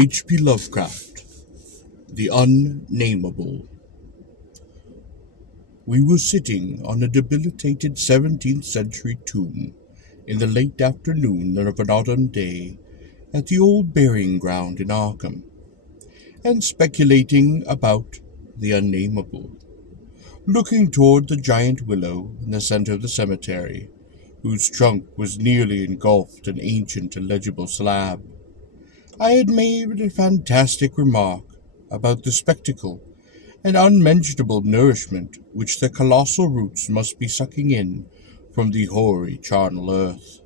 H.P. Lovecraft, The Unnameable. We were sitting on a debilitated 17th century tomb in the late afternoon of an autumn day at the old burying ground in Arkham, and speculating about the unnameable, looking toward the giant willow in the center of the cemetery, whose trunk was nearly engulfed in ancient illegible slab. I had made a fantastic remark about the spectacle and unmentionable nourishment which the colossal roots must be sucking in from the hoary charnel earth,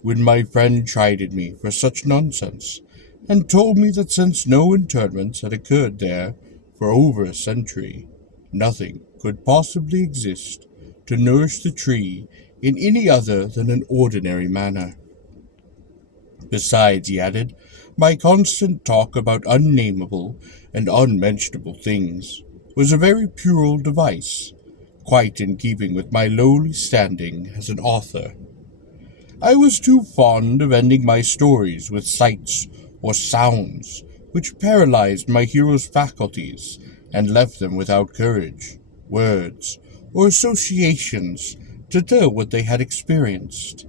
when my friend chided me for such nonsense, and told me that since no interments had occurred there for over a century, nothing could possibly exist to nourish the tree in any other than an ordinary manner. Besides, he added, my constant talk about unnameable and unmentionable things was a very puerile device, quite in keeping with my lowly standing as an author. I was too fond of ending my stories with sights or sounds which paralyzed my hero's faculties and left them without courage, words, or associations to tell what they had experienced.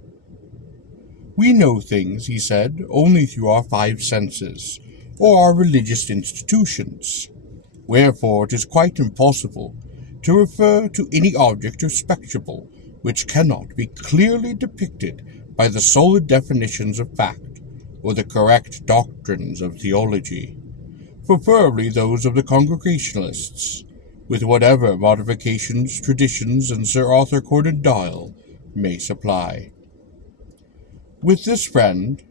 We know things, he said, only through our five senses, or our religious institutions. Wherefore it is quite impossible to refer to any object or spectacle which cannot be clearly depicted by the solid definitions of fact, or the correct doctrines of theology, preferably those of the Congregationalists, with whatever modifications, traditions, and Sir Arthur Conan Doyle may supply. With this friend,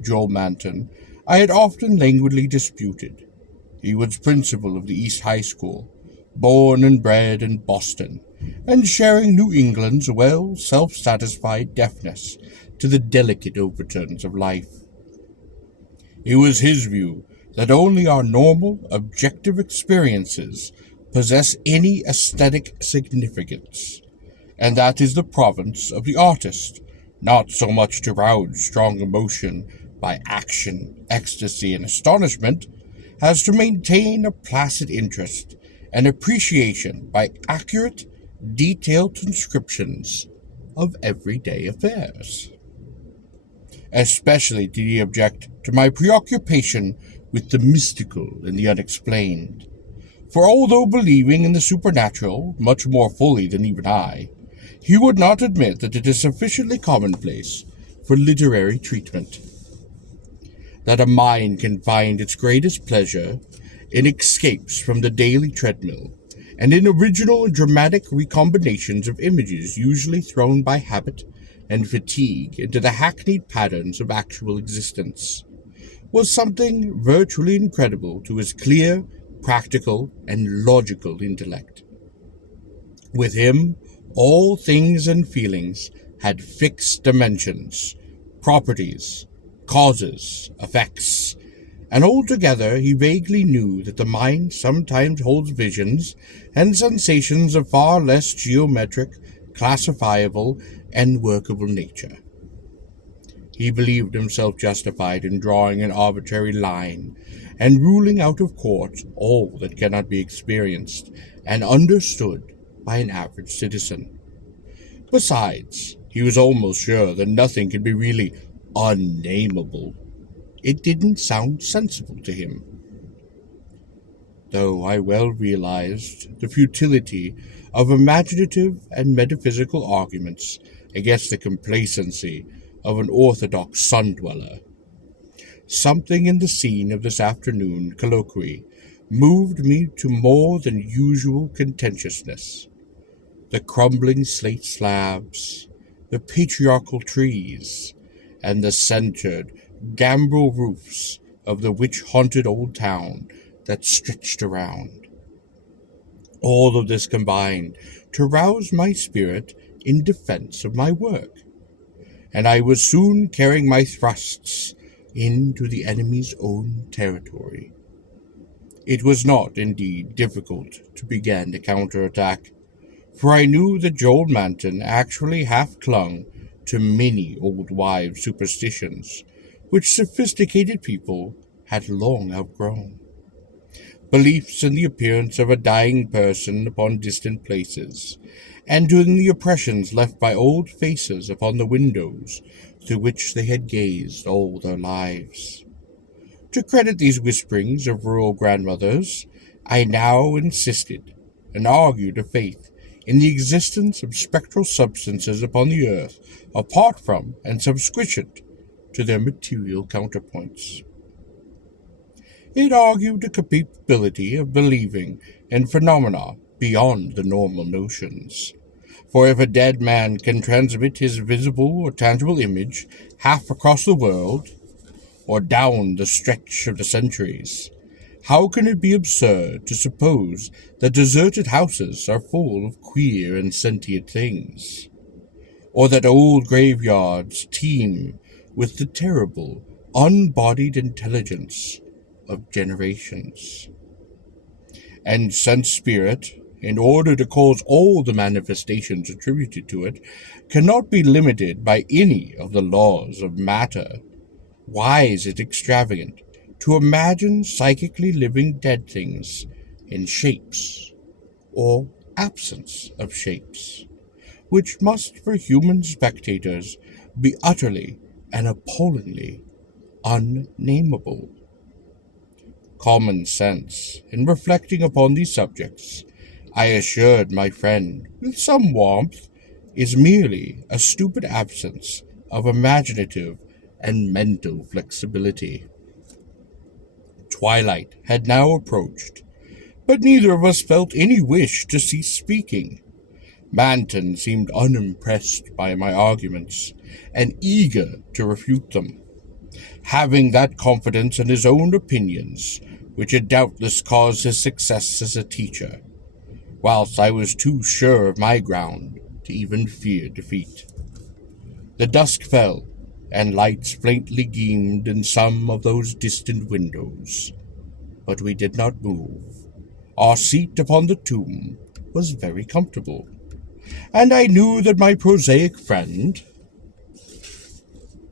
Joel Manton, I had often languidly disputed. He was principal of the East High School, born and bred in Boston, and sharing New England's well self-satisfied deafness to the delicate overtones of life. It was his view that only our normal, objective experiences possess any aesthetic significance, and that is the province of the artist, not so much to rouse strong emotion by action, ecstasy, and astonishment, as to maintain a placid interest and appreciation by accurate, detailed descriptions of everyday affairs. Especially did he object to my preoccupation with the mystical and the unexplained, for although believing in the supernatural much more fully than even I, he would not admit that it is sufficiently commonplace for literary treatment, that a mind can find its greatest pleasure in escapes from the daily treadmill, and in original and dramatic recombinations of images usually thrown by habit and fatigue into the hackneyed patterns of actual existence, was something virtually incredible to his clear, practical, and logical intellect. With him, all things and feelings had fixed dimensions, properties, causes, effects, and altogether he vaguely knew that the mind sometimes holds visions and sensations of far less geometric, classifiable, and workable nature. He believed himself justified in drawing an arbitrary line and ruling out of court all that cannot be experienced and understood by an average citizen. Besides, he was almost sure that nothing could be really unnameable. It didn't sound sensible to him. Though I well realized the futility of imaginative and metaphysical arguments against the complacency of an orthodox sun-dweller, something in the scene of this afternoon colloquy moved me to more than usual contentiousness. The crumbling slate slabs, the patriarchal trees, and the centered, gambrel roofs of the witch-haunted old town that stretched around. All of this combined to rouse my spirit in defense of my work, and I was soon carrying my thrusts into the enemy's own territory. It was not, indeed, difficult to begin the counterattack, for I knew that Joel Manton actually half clung to many old wives' superstitions, which sophisticated people had long outgrown. Beliefs in the appearance of a dying person upon distant places, and in the impressions left by old faces upon the windows through which they had gazed all their lives. To credit these whisperings of rural grandmothers, I now insisted and argued a faith in the existence of spectral substances upon the earth apart from and subsequent to their material counterpoints. It argued the capability of believing in phenomena beyond the normal notions. For if a dead man can transmit his visible or tangible image half across the world, or down the stretch of the centuries, how can it be absurd to suppose that deserted houses are full of queer and sentient things, or that old graveyards teem with the terrible, unbodied intelligence of generations? And since spirit, in order to cause all the manifestations attributed to it, cannot be limited by any of the laws of matter, why is it extravagant to imagine psychically living dead things in shapes or absence of shapes, which must for human spectators be utterly and appallingly unnameable? Common sense, in reflecting upon these subjects, I assured my friend with some warmth, is merely a stupid absence of imaginative and mental flexibility. Twilight had now approached, but neither of us felt any wish to cease speaking. Manton seemed unimpressed by my arguments, and eager to refute them, having that confidence in his own opinions which had doubtless caused his success as a teacher, whilst I was too sure of my ground to even fear defeat. The dusk fell, and lights faintly gleamed in some of those distant windows, but we did not move. Our seat upon the tomb was very comfortable, and I knew that my prosaic friend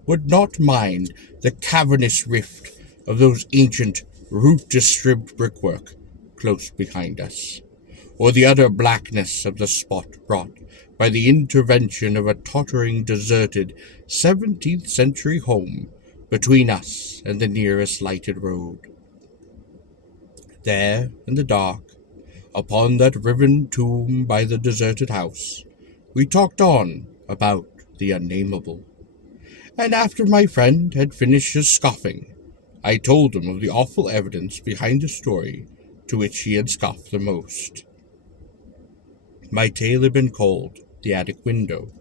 would not mind the cavernous rift of those ancient, root-disturbed brickwork close behind us, or the utter blackness of the spot brought by the intervention of a tottering, deserted 17th-century home between us and the nearest lighted road. There, in the dark, upon that riven tomb by the deserted house, we talked on about the Unnameable, and after my friend had finished his scoffing, I told him of the awful evidence behind the story to which he had scoffed the most. My tale had been called The Attic Window,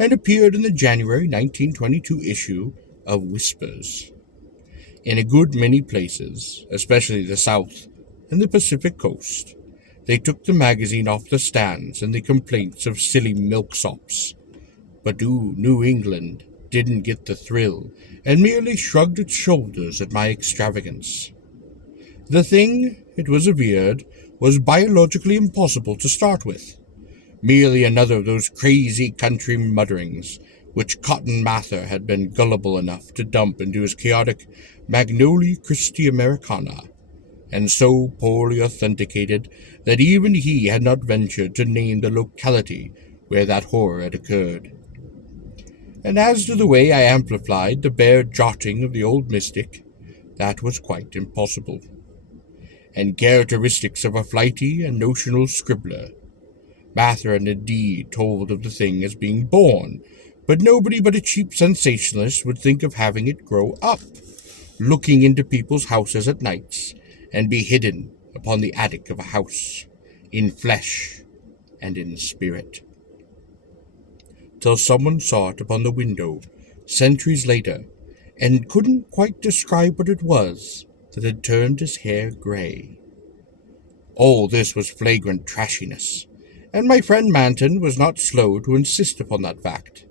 and appeared in the January 1922 issue of Whispers. In a good many places, especially the South and the Pacific Coast, they took the magazine off the stands and the complaints of silly milksops. But New England didn't get the thrill, and merely shrugged its shoulders at my extravagance. The thing, it was averred, was biologically impossible to start with, merely another of those crazy country mutterings which Cotton Mather had been gullible enough to dump into his chaotic Magnolia Christi Americana, and so poorly authenticated that even he had not ventured to name the locality where that horror had occurred. And as to the way I amplified the bare jotting of the old mystic, that was quite impossible, and characteristics of a flighty and notional scribbler. Mather had indeed told of the thing as being born, but nobody but a cheap sensationalist would think of having it grow up, looking into people's houses at nights, and be hidden upon the attic of a house, in flesh and in spirit. Till someone saw it upon the window, centuries later, and couldn't quite describe what it was that had turned his hair gray. All this was flagrant trashiness, and my friend Manton was not slow to insist upon that fact.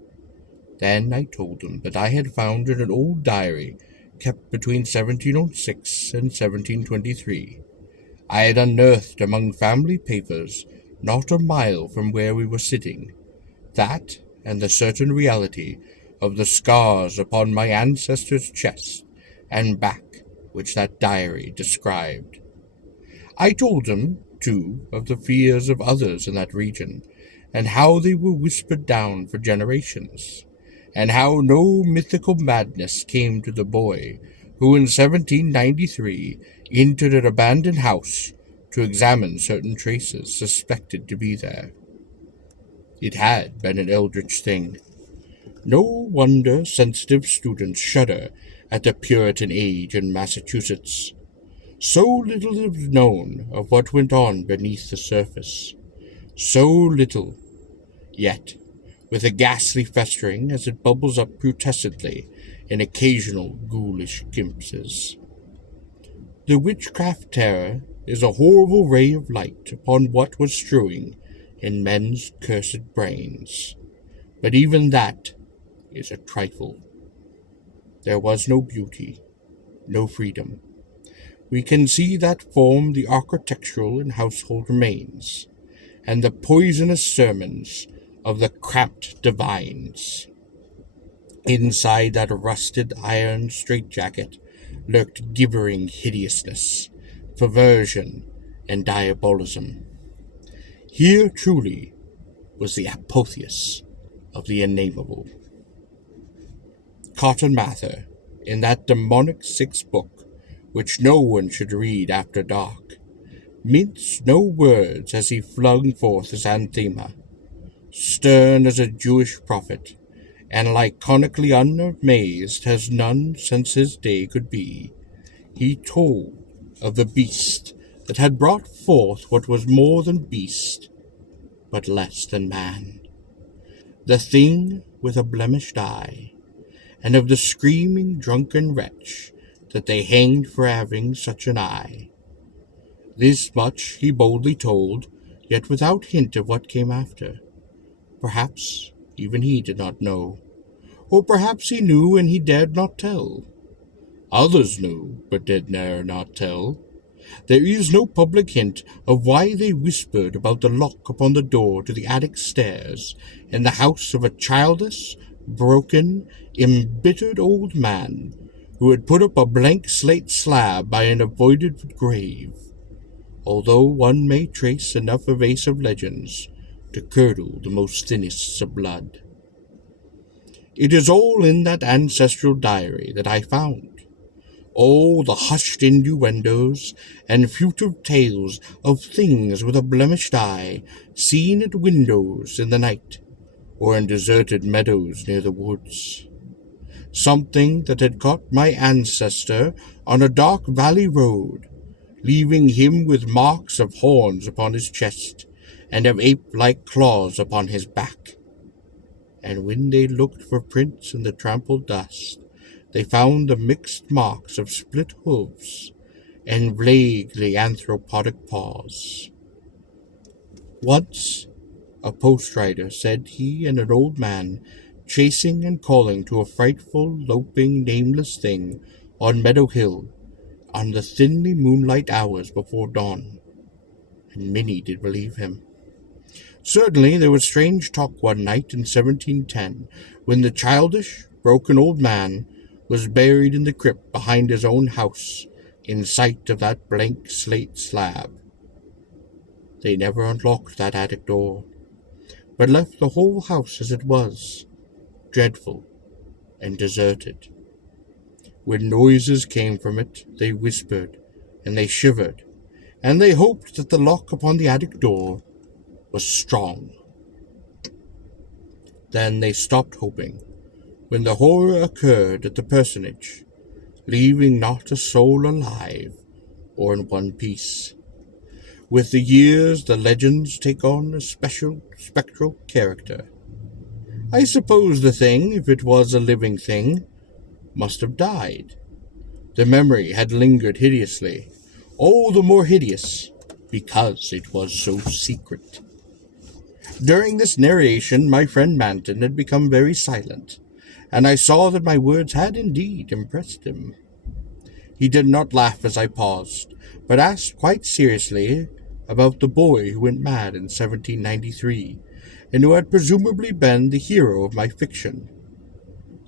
Then I told him that I had found in an old diary kept between 1706 and 1723. I had unearthed among family papers, not a mile from where we were sitting, that and the certain reality of the scars upon my ancestor's chest and back which that diary described. I told him, too, of the fears of others in that region, and how they were whispered down for generations, and how no mythical madness came to the boy who in 1793 entered an abandoned house to examine certain traces suspected to be there. It had been an eldritch thing. No wonder sensitive students shudder at the Puritan age in Massachusetts. So little is known of what went on beneath the surface. So little, yet, with a ghastly festering as it bubbles up putrescently in occasional ghoulish glimpses. The witchcraft terror is a horrible ray of light upon what was strewing in men's cursed brains. But even that is a trifle. There was no beauty, no freedom. We can see that form the architectural and household remains, and the poisonous sermons of the cramped divines. Inside that rusted iron straitjacket lurked gibbering hideousness, perversion, and diabolism. Here truly was the apotheosis of the Unnameable. Cotton Mather, in that demonic sixth book, which no one should read after dark, minced no words as he flung forth his anathema. Stern as a Jewish prophet, and laconically unamazed as none since his day could be, he told of the beast that had brought forth what was more than beast, but less than man. The thing with a blemished eye, and of the screaming drunken wretch that they hanged for having such an eye. This much he boldly told, yet without hint of what came after. Perhaps even he did not know, or perhaps he knew and he dared not tell. Others knew, but dare not tell. There is no public hint of why they whispered about the lock upon the door to the attic stairs in the house of a childless, broken, embittered old man who had put up a blank slate slab by an avoided grave, although one may trace enough evasive legends to curdle the most thinnest of blood. It is all in that ancestral diary that I found. All the hushed innuendos and fugitive tales of things with a blemished eye seen at windows in the night, or in deserted meadows near the woods. Something that had caught my ancestor on a dark valley road, leaving him with marks of horns upon his chest and of ape-like claws upon his back. And when they looked for prints in the trampled dust, they found the mixed marks of split hooves and vaguely anthropodic paws. Once, a post-rider said he and an old man, chasing and calling to a frightful, loping, nameless thing on Meadow Hill, on the thinly moonlight hours before dawn, and many did believe him. Certainly there was strange talk one night in 1710, when the childish, broken old man was buried in the crypt behind his own house, in sight of that blank slate slab. They never unlocked that attic door, but left the whole house as it was, dreadful and deserted. When noises came from it, they whispered, and they shivered, and they hoped that the lock upon the attic door was strong. Then they stopped hoping, when the horror occurred at the parsonage, leaving not a soul alive or in one piece. With the years, the legends take on a special spectral character. I suppose the thing, if it was a living thing, must have died. The memory had lingered hideously, all the more hideous because it was so secret. During this narration, my friend Manton had become very silent, and I saw that my words had indeed impressed him. He did not laugh as I paused, but asked quite seriously about the boy who went mad in 1793, and who had presumably been the hero of my fiction.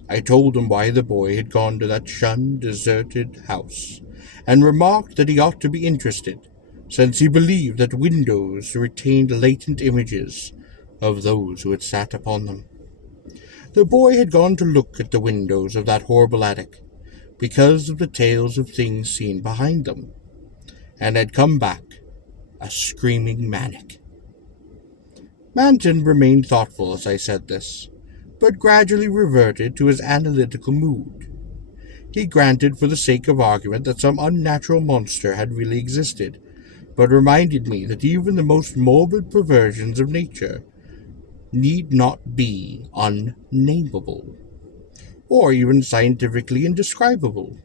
I told him why the boy had gone to that shunned, deserted house, and remarked that he ought to be interested, since he believed that windows retained latent images of those who had sat upon them. The boy had gone to look at the windows of that horrible attic, because of the tales of things seen behind them, and had come back a screaming maniac. Manton remained thoughtful as I said this, but gradually reverted to his analytical mood. He granted for the sake of argument that some unnatural monster had really existed, but reminded me that even the most morbid perversions of nature need not be unnameable, or even scientifically indescribable.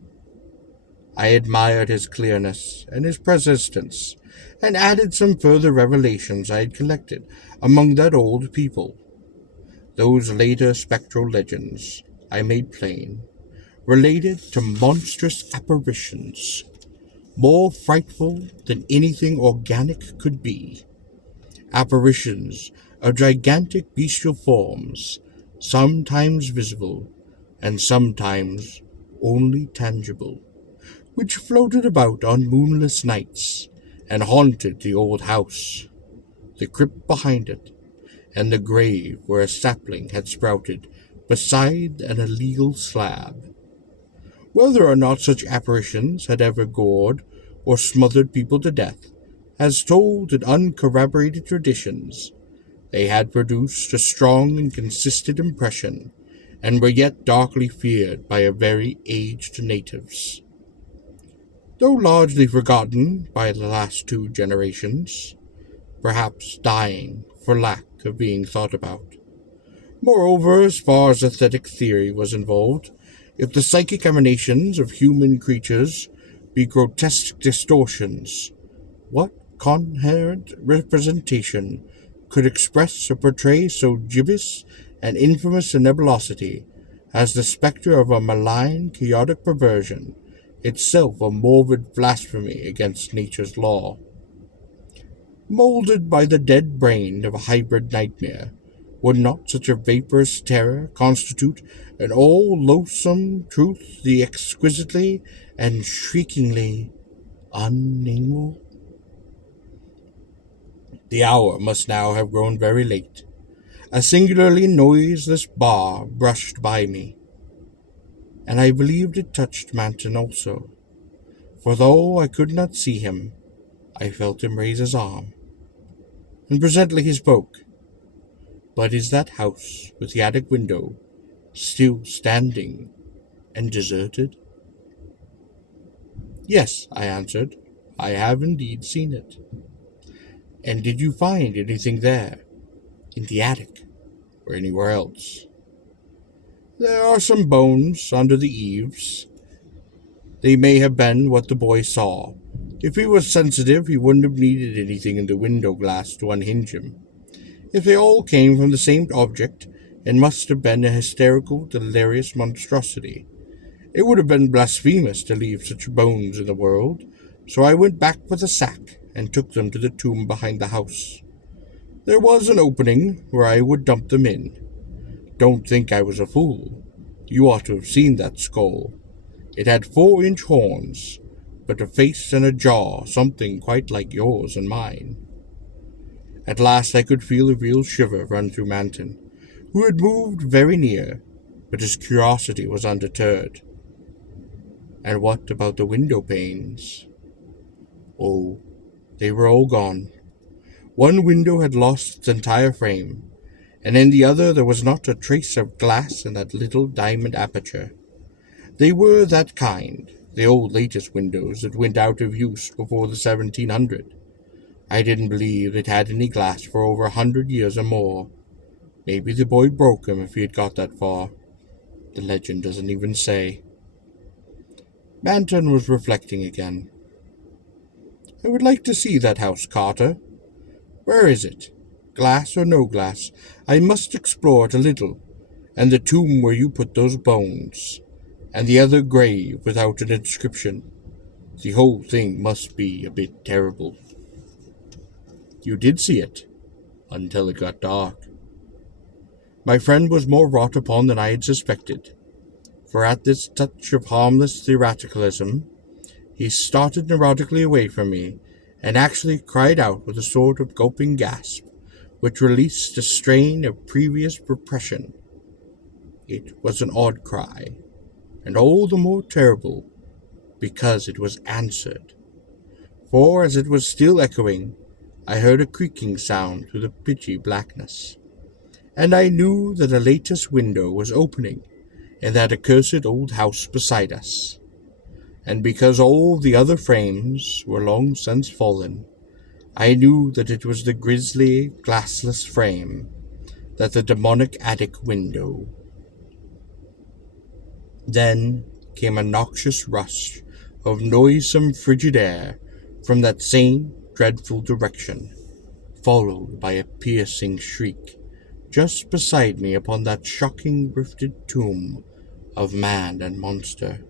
I admired his clearness and his persistence, and added some further revelations I had collected among that old people. Those later spectral legends, I made plain, related to monstrous apparitions, more frightful than anything organic could be. Apparitions of gigantic bestial forms, sometimes visible, and sometimes only tangible, which floated about on moonless nights and haunted the old house, the crypt behind it, and the grave where a sapling had sprouted beside an illegal slab. Whether or not such apparitions had ever gored or smothered people to death, as told in uncorroborated traditions, they had produced a strong and consistent impression, and were yet darkly feared by a very aged natives. Though largely forgotten by the last 2 generations, perhaps dying for lack of being thought about. Moreover, as far as aesthetic theory was involved, if the psychic emanations of human creatures be grotesque distortions, what coherent representation could express or portray so gibbous and infamous a nebulosity as the spectre of a malign, chaotic perversion, itself a morbid blasphemy against nature's law? Molded by the dead brain of a hybrid nightmare, would not such a vaporous terror constitute an all-loathsome truth the exquisitely and shriekingly unnameable? The hour must now have grown very late. A singularly noiseless bar brushed by me, and I believed it touched Manton also, for though I could not see him, I felt him raise his arm. And presently he spoke. "But is that house with the attic window still standing and deserted?" "Yes," I answered, "I have indeed seen it." "And did you find anything there, in the attic, or anywhere else?" "There are some bones under the eaves. They may have been what the boy saw. If he was sensitive, he wouldn't have needed anything in the window glass to unhinge him. If they all came from the same object, it must have been a hysterical, delirious monstrosity. It would have been blasphemous to leave such bones in the world, so I went back with a sack and took them to the tomb behind the house. There was an opening where I would dump them in. Don't think I was a fool. You ought to have seen that skull. It had 4-inch horns, but a face and a jaw something quite like yours and mine." At last I could feel a real shiver run through Manton, who had moved very near, but his curiosity was undeterred. "And what about the window panes?" "Oh, they were all gone. One window had lost its entire frame, and in the other there was not a trace of glass in that little diamond aperture. They were that kind, the old latest windows that went out of use before the 1700. I didn't believe it had any glass for over 100 years or more. Maybe the boy broke 'em if he had got that far. The legend doesn't even say." Manton was reflecting again. "I would like to see that house, Carter. Where is it? Glass or no glass, I must explore it a little, and the tomb where you put those bones, and the other grave without an inscription. The whole thing must be a bit terrible." "You did see it, until it got dark." My friend was more wrought upon than I had suspected, for at this touch of harmless theatricalism, He started neurotically away from me, and actually cried out with a sort of gulping gasp, which released a strain of previous repression. It was an odd cry, and all the more terrible because it was answered. For as it was still echoing, I heard a creaking sound through the pitchy blackness, and I knew that a lattice window was opening in that accursed old house beside us. And because all the other frames were long since fallen, I knew that it was the grisly, glassless frame, that the demonic attic window. Then came a noxious rush of noisome, frigid air from that same dreadful direction, followed by a piercing shriek just beside me upon that shocking rifted tomb of man and monster.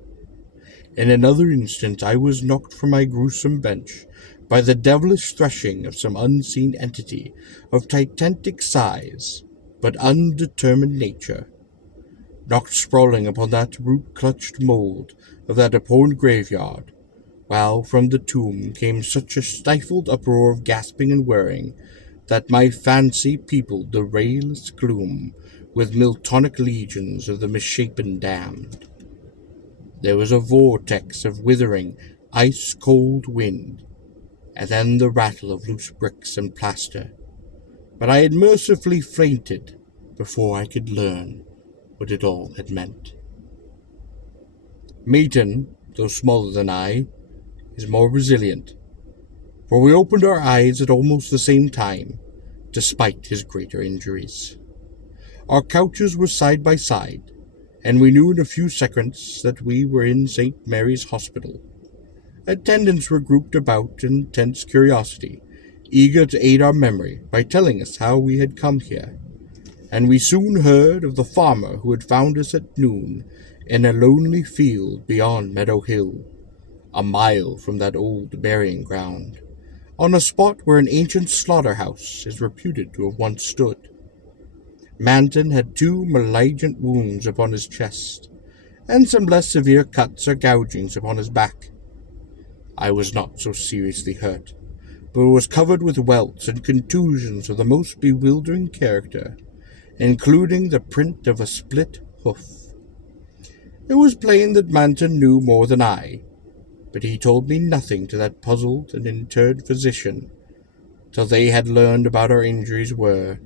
In another instant I was knocked from my gruesome bench by the devilish threshing of some unseen entity of titanic size but undetermined nature, knocked sprawling upon that root-clutched mold of that abhorrent graveyard, while from the tomb came such a stifled uproar of gasping and whirring that my fancy peopled the rayless gloom with Miltonic legions of the misshapen damned. There was a vortex of withering, ice-cold wind, and then the rattle of loose bricks and plaster, but I had mercifully fainted before I could learn what it all had meant. Mayton, though smaller than I, is more resilient, for we opened our eyes at almost the same time, despite his greater injuries. Our couches were side by side, and we knew in a few seconds that we were in St. Mary's Hospital. Attendants were grouped about in tense curiosity, eager to aid our memory by telling us how we had come here, and we soon heard of the farmer who had found us at noon in a lonely field beyond Meadow Hill, a mile from that old burying ground, on a spot where an ancient slaughterhouse is reputed to have once stood. Manton had 2 malignant wounds upon his chest, and some less severe cuts or gougings upon his back. I was not so seriously hurt, but was covered with welts and contusions of the most bewildering character, including the print of a split hoof. It was plain that Manton knew more than I, but he told me nothing to that puzzled and interred physician, till they had learned about our injuries were.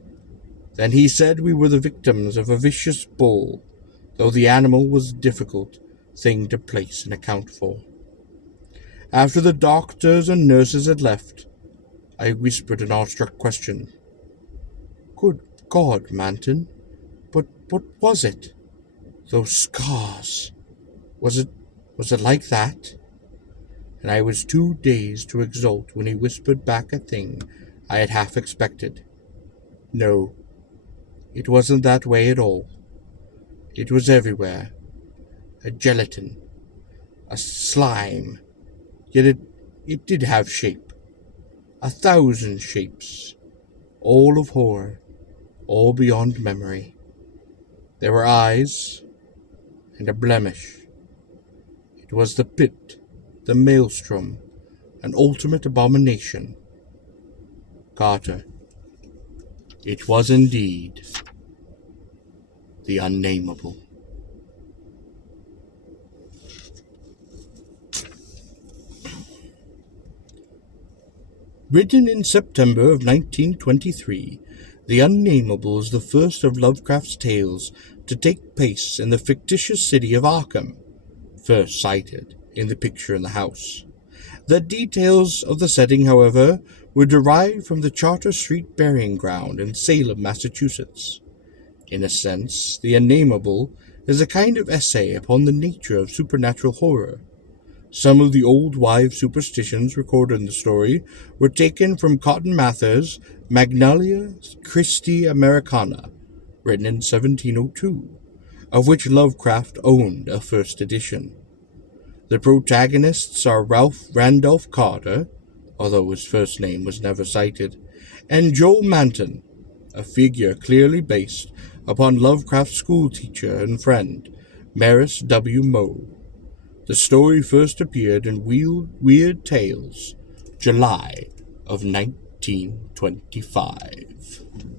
Then he said we were the victims of a vicious bull, though the animal was a difficult thing to place and account for. After the doctors and nurses had left, I whispered an awestruck question. "Good God, Manton, but what was it? Those scars, was it like that?" And I was too dazed to exult when he whispered back a thing I had half expected. No, it wasn't that way at all. It was everywhere. A gelatin, a slime, yet it did have shape. 1,000 shapes, all of horror, all beyond memory. There were eyes, and a blemish. It was the pit, the maelstrom, an ultimate abomination. Carter, it was indeed the Unnameable. Written in September of 1923, The Unnameable is the first of Lovecraft's tales to take place in the fictitious city of Arkham, first cited in the picture in the house. The details of the setting, however, were derived from the Charter Street burying ground in Salem, Massachusetts. In a sense, The Unnameable is a kind of essay upon the nature of supernatural horror. Some of the old wives' superstitions recorded in the story were taken from Cotton Mather's Magnalia Christi Americana, written in 1702, of which Lovecraft owned a first edition. The protagonists are Ralph Randolph Carter, although his first name was never cited, and Joel Manton, a figure clearly based upon Lovecraft's schoolteacher and friend, Maris W. Moe. The story first appeared in Weird Tales, July of 1925.